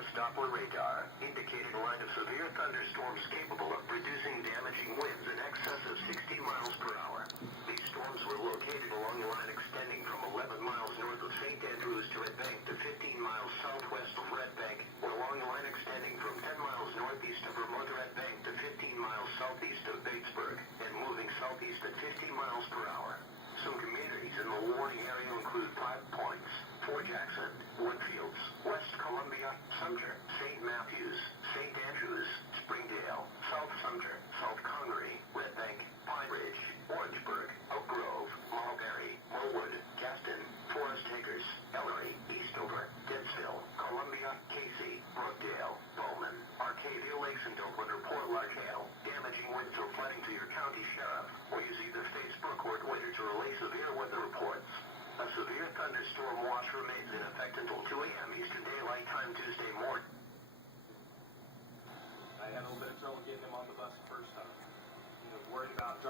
surface Doppler radar indicated a line of severe thunderstorms capable of producing damaging winds in excess of 60 miles per hour. These storms were located along a line extending from 11 miles north of St. Andrews to Red Bank to 15 miles southwest of Red Bank, or along a line extending from 10 miles northeast of Vermont Red Bank to 15 miles southeast of Batesburg, and moving southeast at 15 miles per hour. Some communities in the warning area include 5 Points, Fort Jackson, Woodfields, West Columbia, Sumter, St. Matthews, St. Andrews, Springdale, South Sumter, South Congaree, Red Bank, Pine Ridge, Orangeburg, Oak Grove, Mulberry, Millwood, Gaston, Forest Acres, Ellery, Eastover, Dentsville, Columbia, Casey, Brookdale, Bowman, Arcadia Lakes, and Oakland report large hail, damaging winds or flooding to your county sheriff, or use either Facebook or Twitter to relay severe weather reports. A severe thunderstorm watch remains in effect until 2 a.m. Eastern Daylight Time Tuesday morning. I had a little bit of trouble getting him on the bus the first time. He was worried about